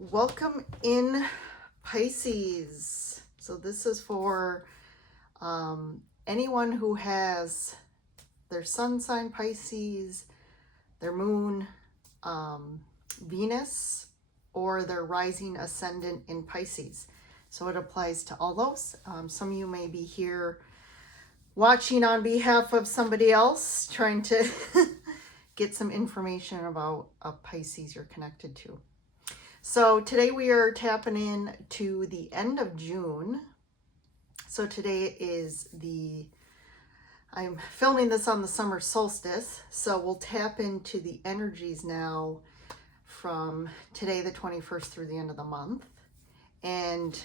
Welcome in, Pisces. So this is for anyone who has their sun sign Pisces, their moon, Venus, or their rising ascendant in Pisces. So it applies to all those. Some of you may be here watching on behalf of somebody else, trying to get some information about a Pisces you're connected to. So today we are tapping in to the end of June. So today is I'm filming this on the summer solstice. So we'll tap into the energies now from today, the 21st, through the end of the month. And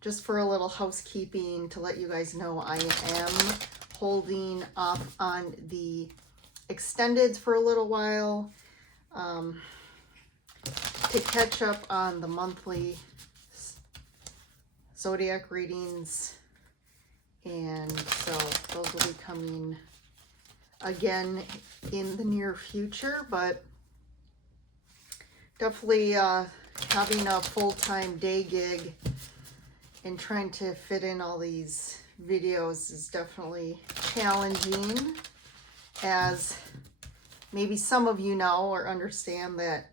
just for a little housekeeping to let you guys know, I am holding off on the extendeds for a little while. To catch up on the monthly zodiac readings, and so those will be coming again in the near future, but definitely having a full-time day gig and trying to fit in all these videos is definitely challenging, as maybe some of you know or understand that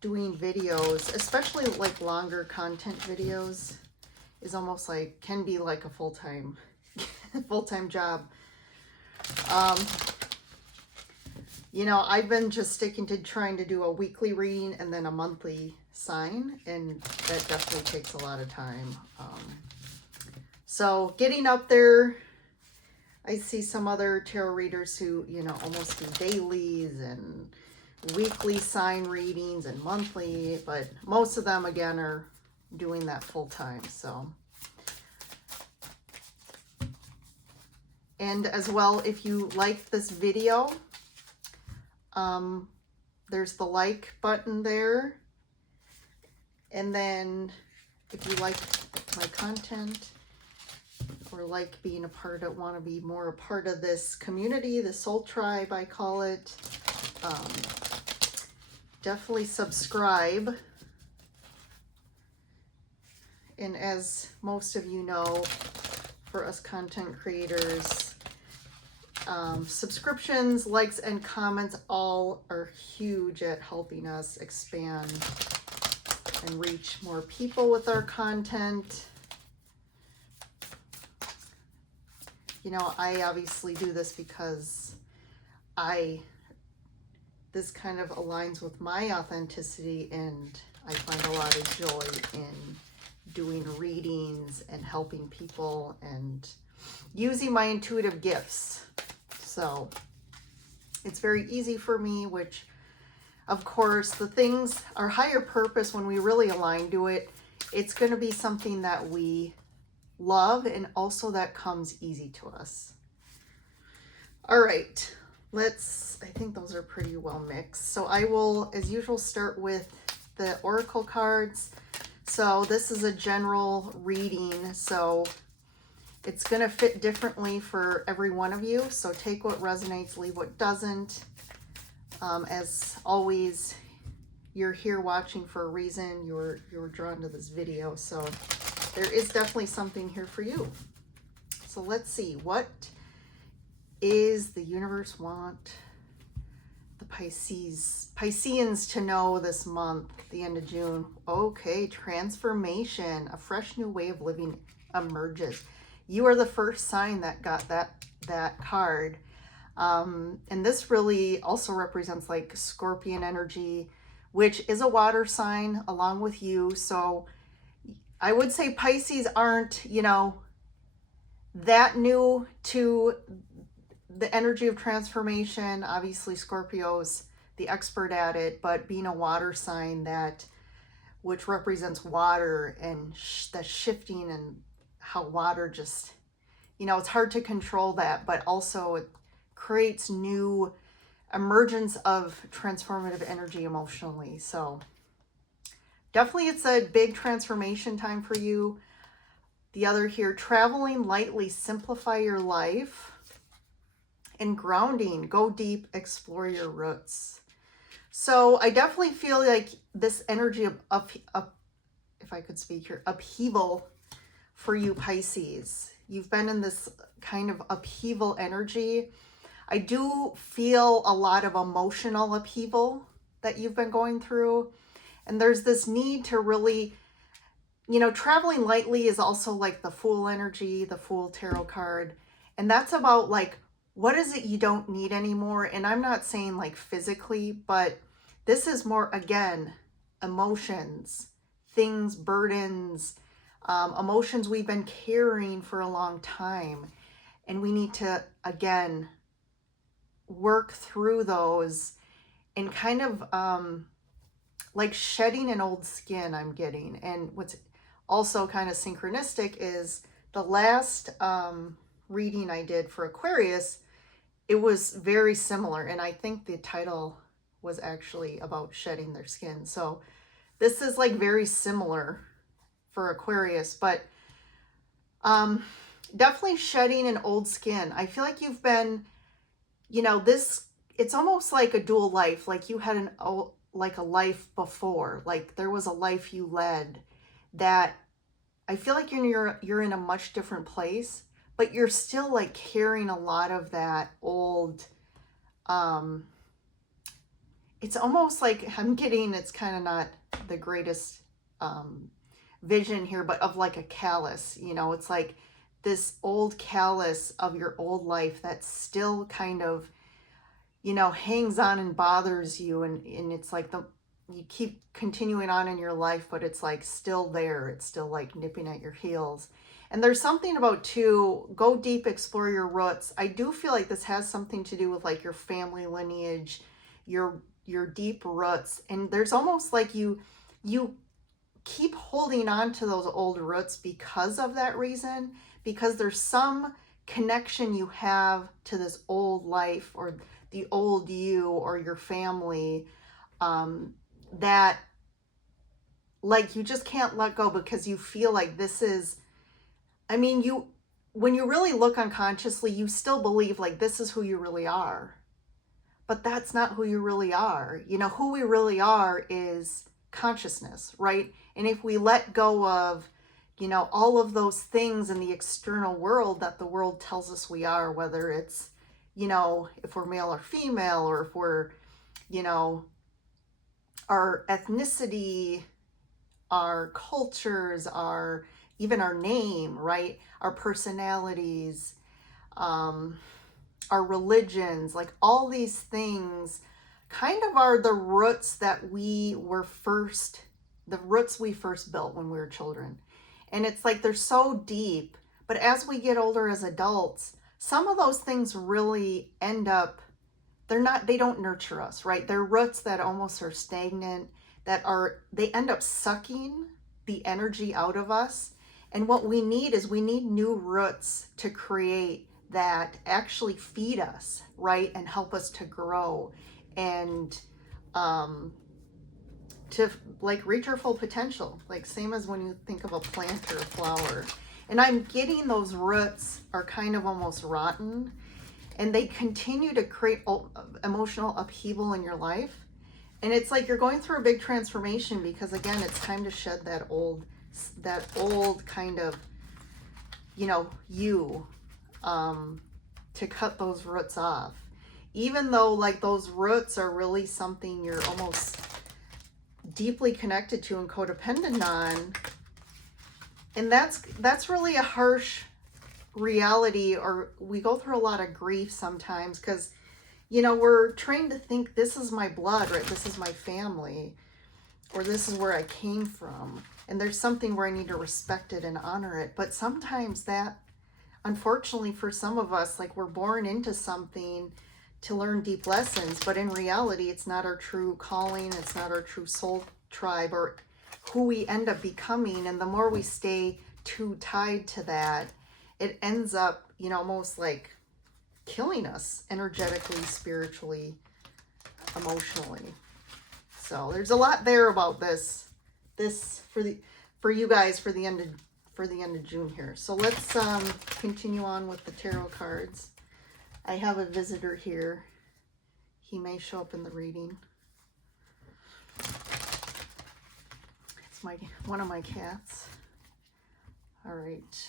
doing videos, especially like longer content videos, is almost like, can be like a full-time job. You know, I've been just sticking to trying to do a weekly reading and then a monthly sign, and that definitely takes a lot of time. So getting up there, I see some other tarot readers who, you know, almost do dailies and weekly sign readings and monthly, but most of them again are doing that full time. So, and as well, if you like this video, there's the like button there, and then if you like my content or like being a part of, want to be more a part of this community, the soul tribe I call it, definitely subscribe. And as most of you know, for us content creators, subscriptions, likes, and comments all are huge at helping us expand and reach more people with our content. You know, I obviously do this because this kind of aligns with my authenticity, and I find a lot of joy in doing readings and helping people and using my intuitive gifts. So it's very easy for me, which of course the things, our higher purpose, when we really align to it, it's going to be something that we love and also that comes easy to us. All right. I think those are pretty well mixed. So I will, as usual, start with the oracle cards. So this is a general reading, so it's going to fit differently for every one of you. So take what resonates, leave what doesn't. As always, you're here watching for a reason. You were drawn to this video, so there is definitely something here for you. So let's see, what is the universe want the Pisceans to know this month, the end of June? Okay, transformation, a fresh new way of living emerges. You are the first sign that got that card. And this really also represents like Scorpion energy, which is a water sign along with you. So I would say Pisces aren't, you know, that new to the energy of transformation. Obviously Scorpio's the expert at it, but being a water sign, which represents water and the shifting and how water just, you know, it's hard to control that, but also it creates new emergence of transformative energy emotionally. So definitely it's a big transformation time for you. The other here, traveling lightly, simplify your life. And grounding, go deep, explore your roots. So I definitely feel like this energy of if I could speak here, upheaval for you Pisces. You've been in this kind of upheaval energy. I do feel a lot of emotional upheaval that you've been going through. And there's this need to really, you know, traveling lightly is also like the Fool energy, the Fool tarot card. And that's about like, what is it you don't need anymore? And I'm not saying like physically, but this is more, again, emotions, things, burdens, emotions we've been carrying for a long time. And we need to, again, work through those and kind of like shedding an old skin I'm getting. And what's also kind of synchronistic is the last reading I did for Aquarius, it was very similar. And I think the title was actually about shedding their skin. So this is like very similar for Aquarius, but definitely shedding an old skin. I feel like you've been, you know, this, it's almost like a dual life. Like you had like a life before, like there was a life you led that I feel like you're in a much different place, but you're still like carrying a lot of that old, it's almost like I'm getting, it's kind of not the greatest vision here, but of like a callus, you know, it's like this old callus of your old life that still kind of, you know, hangs on and bothers you. And it's like you keep continuing on in your life, but it's like still there. It's still like nipping at your heels. And there's something about to go deep, explore your roots. I do feel like this has something to do with like your family lineage, your deep roots. And there's almost like you keep holding on to those old roots because of that reason, because there's some connection you have to this old life or the old you or your family that like you just can't let go, because you feel like this is, I mean, when you really look unconsciously, you still believe like this is who you really are, but that's not who you really are. You know, who we really are is consciousness, right? And if we let go of, you know, all of those things in the external world that the world tells us we are, whether it's, you know, if we're male or female, or if we're, you know, our ethnicity, our cultures, even our name, right? Our personalities, our religions, like all these things kind of are the roots that we first built when we were children. And it's like they're so deep, but as we get older as adults, some of those things really end up, they don't nurture us, right? They're roots that almost are stagnant, they end up sucking the energy out of us. And what we need new roots to create that actually feed us, right? And help us to grow and to like reach our full potential. Like same as when you think of a plant or a flower. And I'm getting those roots are kind of almost rotten, and they continue to create emotional upheaval in your life. And it's like you're going through a big transformation, because again, it's time to shed that old kind of, you know, to cut those roots off, even though like those roots are really something you're almost deeply connected to and codependent on. And that's really a harsh reality, or we go through a lot of grief sometimes, because, you know, we're trained to think this is my blood, right? This is my family, or this is where I came from. And there's something where I need to respect it and honor it. But sometimes that, unfortunately for some of us, like we're born into something to learn deep lessons, but in reality, it's not our true calling. It's not our true soul tribe or who we end up becoming. And the more we stay too tied to that, it ends up, you know, almost like killing us energetically, spiritually, emotionally. So there's a lot there about this for you guys for the end of June here. So let's continue on with the tarot cards. I have a visitor here. He may show up in the reading. one of my cats. All right.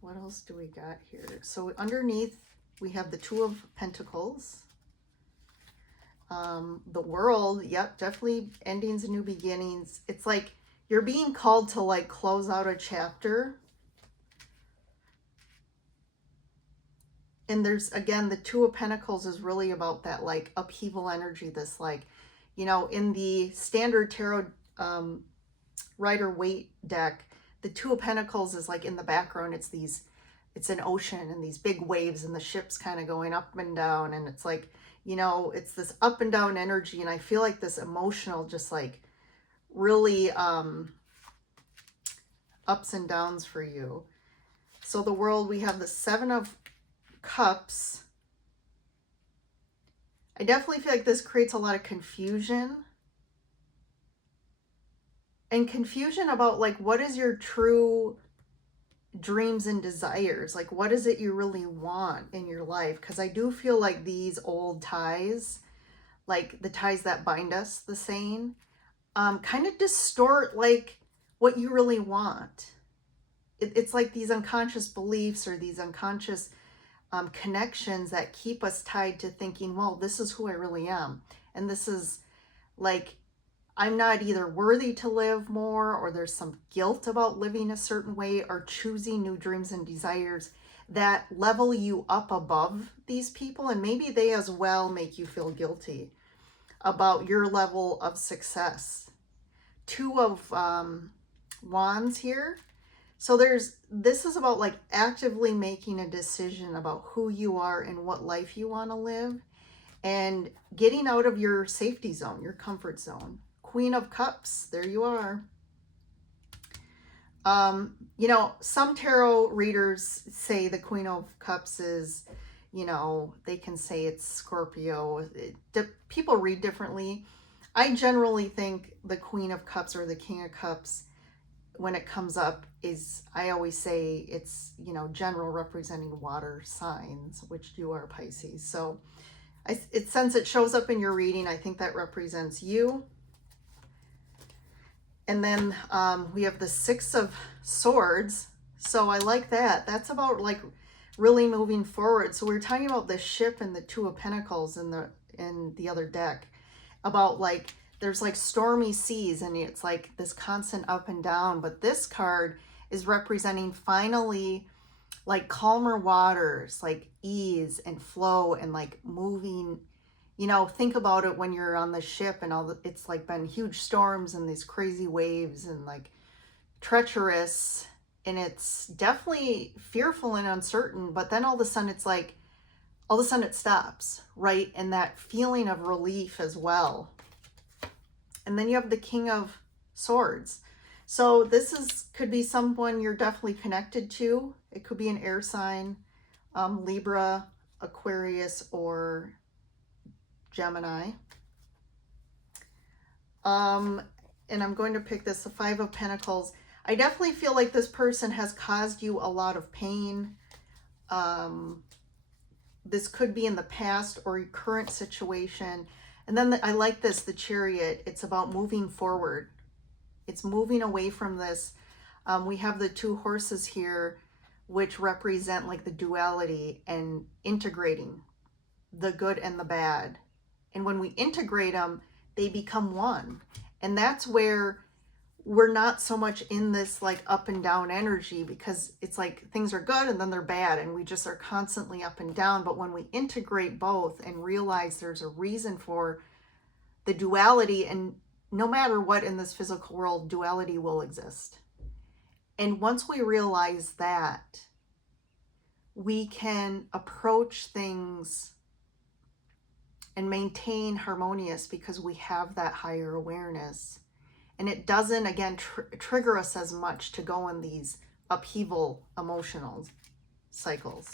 What else do we got here? So underneath we have the Two of Pentacles. The World, yep, definitely endings and new beginnings. It's like you're being called to like close out a chapter. And there's, again, the Two of Pentacles is really about that like upheaval energy, this like, you know, in the standard tarot Rider-Waite deck, the Two of Pentacles is like in the background, it's an ocean and these big waves and the ship's kind of going up and down, and it's like, you know, it's this up and down energy, and I feel like this emotional, just like really ups and downs for you. So the World, we have the Seven of Cups. I definitely feel like this creates a lot of confusion. And confusion about like, what is your true dreams and desires? Like, what is it you really want in your life? Because I do feel like these old ties, like the ties that bind us, the saying, kind of distort like what you really want. It's like these unconscious beliefs or these unconscious connections that keep us tied to thinking, well, this is who I really am. And this is like, I'm not either worthy to live more, or there's some guilt about living a certain way or choosing new dreams and desires that level you up above these people. And maybe they as well make you feel guilty about your level of success. Two of Wands here. So this is about like actively making a decision about who you are and what life you want to live, and getting out of your safety zone, your comfort zone. Queen of Cups, there you are. You know, some tarot readers say the Queen of Cups is, you know, they can say it's Scorpio. People read differently. I generally think the Queen of Cups or the King of Cups, when it comes up, is, I always say it's, you know, general representing water signs, which you are Pisces. So since it shows up in your reading, I think that represents you. And then we have the Six of Swords. So I like that. That's about like really moving forward. So we were talking about the ship and the Two of Pentacles in the other deck, about like there's like stormy seas and it's like this constant up and down. But this card is representing finally like calmer waters, like ease and flow and like moving. You know, think about it when you're on the ship and it's like been huge storms and these crazy waves and like treacherous, and it's definitely fearful and uncertain, but then all of a sudden it's like, all of a sudden it stops, right? And that feeling of relief as well. And then you have the King of Swords. So this could be someone you're definitely connected to. It could be an air sign, Libra, Aquarius, or Gemini. And I'm going to pick this, the Five of Pentacles. I definitely feel like this person has caused you a lot of pain. This could be in the past or your current situation. And then I like this, the Chariot. It's about moving forward. It's moving away from this. We have the two horses here, which represent like the duality and integrating the good and the bad. And when we integrate them, they become one. And that's where we're not so much in this like up and down energy, because it's like things are good and then they're bad and we just are constantly up and down. But when we integrate both and realize there's a reason for the duality, and no matter what in this physical world, duality will exist. And once we realize that, we can approach things and maintain harmonious, because we have that higher awareness. And it doesn't, again, trigger us as much to go in these upheaval emotional cycles.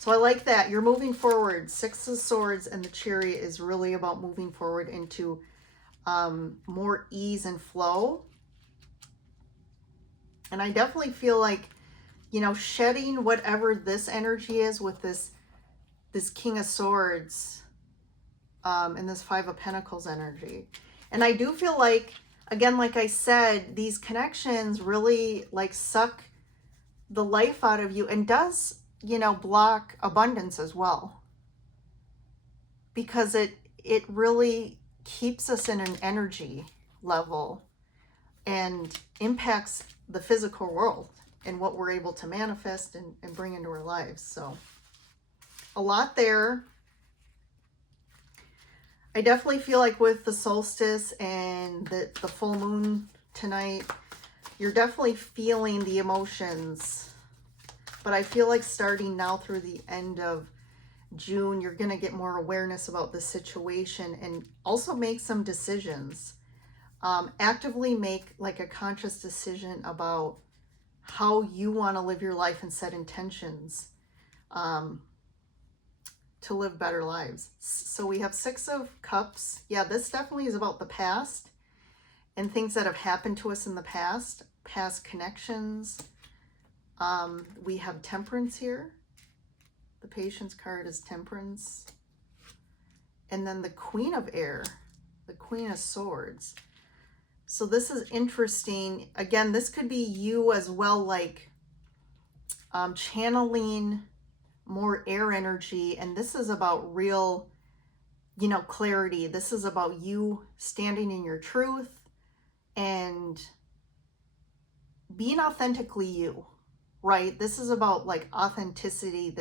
So I like that. You're moving forward. Six of Swords and the Chariot is really about moving forward into more ease and flow. And I definitely feel like, you know, shedding whatever this energy is with this King of Swords and this Five of Pentacles energy. And I do feel like again, like I said, these connections really like suck the life out of you and does, you know, block abundance as well, because it really keeps us in an energy level and impacts the physical world and what we're able to manifest and bring into our lives. So a lot there. I definitely feel like with the solstice and the full moon tonight, you're definitely feeling the emotions. But I feel like starting now through the end of June, you're going to get more awareness about the situation and also make some decisions. Actively make like a conscious decision about how you want to live your life and set intentions to live better lives. So we have 6 of Cups. Yeah, this definitely is about the past and things that have happened to us in the past connections. We have Temperance here. The Patience card is Temperance. And then the Queen of Air, the Queen of Swords. So this is interesting. Again, this could be you as well, like channeling more air energy. And this is about real, you know, clarity. This is about you standing in your truth and being authentically you, right? This is about like authenticity.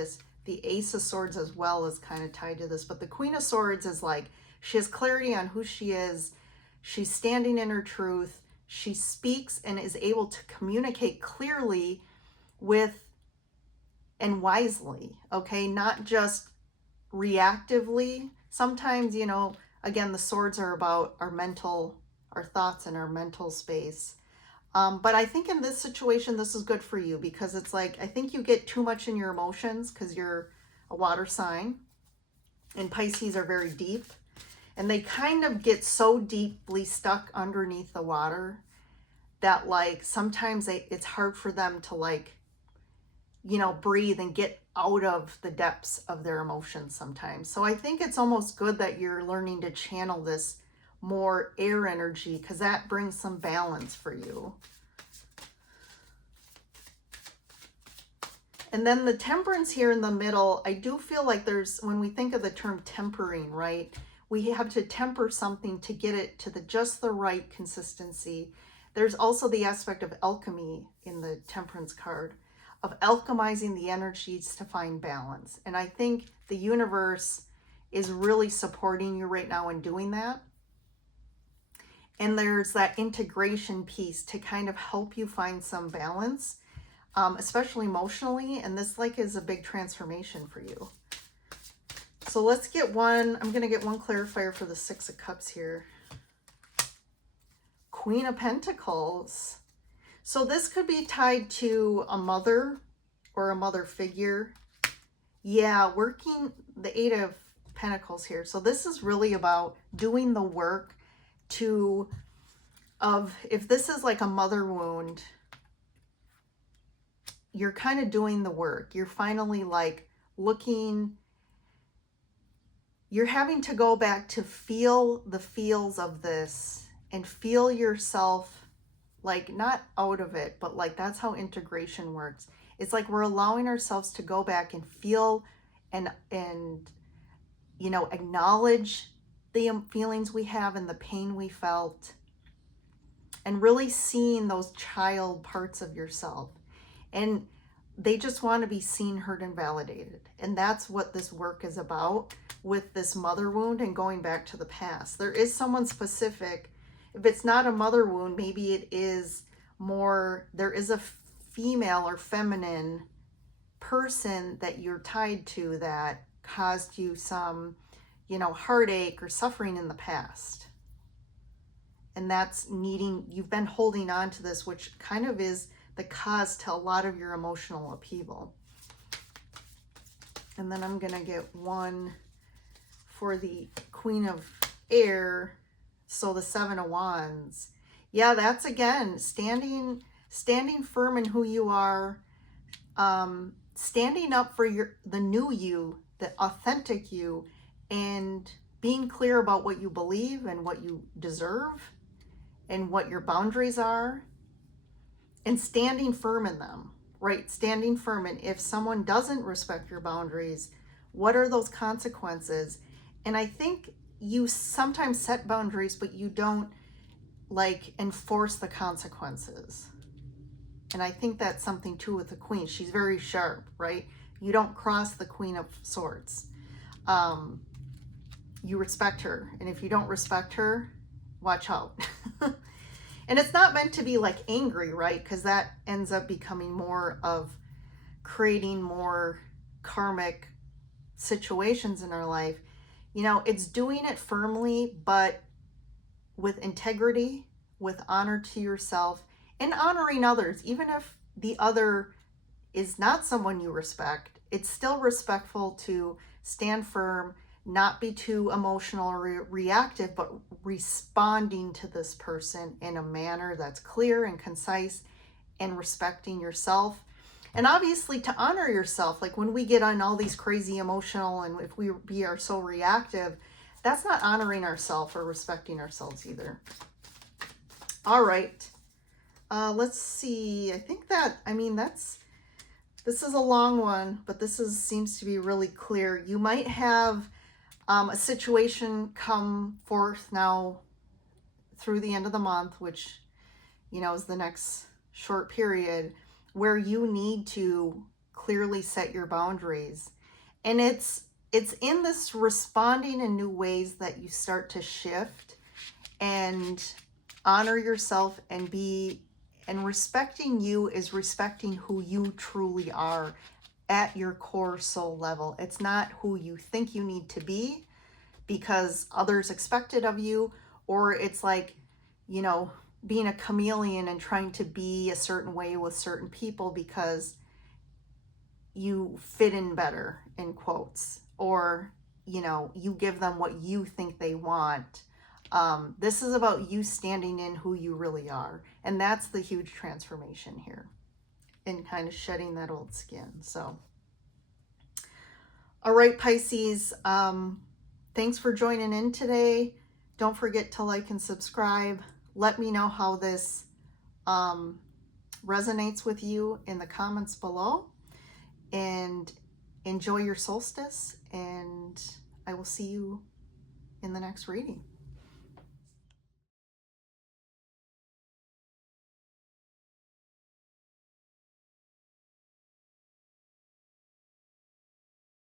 The Ace of Swords as well is kind of tied to this, but the Queen of Swords is like, she has clarity on who she is. She's standing in her truth. She speaks and is able to communicate clearly with and wisely, okay? Not just reactively. Sometimes, you know, again, the swords are about our mental, our thoughts and our mental space. But I think in this situation, this is good for you because it's like, I think you get too much in your emotions because you're a water sign and Pisces are very deep and they kind of get so deeply stuck underneath the water that like sometimes it's hard for them to like, you know, breathe and get out of the depths of their emotions sometimes. So I think it's almost good that you're learning to channel this more air energy because that brings some balance for you. And then the Temperance here in the middle, I do feel like there's, when we think of the term tempering, right? We have to temper something to get it to just the right consistency. There's also the aspect of alchemy in the Temperance card, of alchemizing the energies to find balance. And I think the universe is really supporting you right now in doing that. And there's that integration piece to kind of help you find some balance, especially emotionally. And this like is a big transformation for you. So let's get one, I'm going to get one clarifier for the 6 of Cups here. Queen of Pentacles. So this could be tied to a mother or a mother figure. Yeah, working the 8 of Pentacles here. So this is really about doing the work if this is like a mother wound, you're kind of doing the work. You're finally like looking, you're having to go back to feel the feels of this and feel yourself like not out of it, but like that's how integration works. It's like we're allowing ourselves to go back and feel and you know, acknowledge the feelings we have and the pain we felt and really seeing those child parts of yourself. And they just want to be seen, heard, and validated. And that's what this work is about with this mother wound and going back to the past. There is someone specific. If it's not a mother wound, maybe it is more, there is a female or feminine person that you're tied to that caused you some, you know, heartache or suffering in the past. And that's needing, you've been holding on to this, which kind of is the cause to a lot of your emotional upheaval. And then I'm going to get one for the Queen of Air. So the 7 of Wands. Yeah, that's again, standing firm in who you are, standing up for the new you, the authentic you, and being clear about what you believe and what you deserve, and what your boundaries are, and standing firm in them, right? Standing firm. And if someone doesn't respect your boundaries, what are those consequences? And I think you sometimes set boundaries, but you don't like enforce the consequences. And I think that's something too with the Queen. She's very sharp, right? You don't cross the Queen of Swords. You respect her. And if you don't respect her, watch out. And it's not meant to be like angry, right? Because that ends up becoming more of creating more karmic situations in our life. You know, it's doing it firmly, but with integrity, with honor to yourself, and honoring others. Even if the other is not someone you respect, it's still respectful to stand firm, not be too emotional or reactive, but responding to this person in a manner that's clear and concise, and respecting yourself. And obviously to honor yourself, like when we get on all these crazy emotional, and if we are so reactive, that's not honoring ourselves or respecting ourselves either. All right. Let's see. I think that, this is a long one, but seems to be really clear. You might have a situation come forth now through the end of the month, which, you know, is the next short period, where you need to clearly set your boundaries. And it's in this responding in new ways that you start to shift and honor yourself and be, and respecting you is respecting who you truly are at your core soul level. It's not who you think you need to be because others expect it of you, or it's like, you know, being a chameleon and trying to be a certain way with certain people because you fit in better, in quotes, or, you know, you give them what you think they want. This is about you standing in who you really are. And that's the huge transformation here, and kind of shedding that old skin. So, all right, Pisces, thanks for joining in today. Don't forget to like and subscribe. Let me know how this resonates with you in the comments below. And enjoy your solstice. And I will see you in the next reading.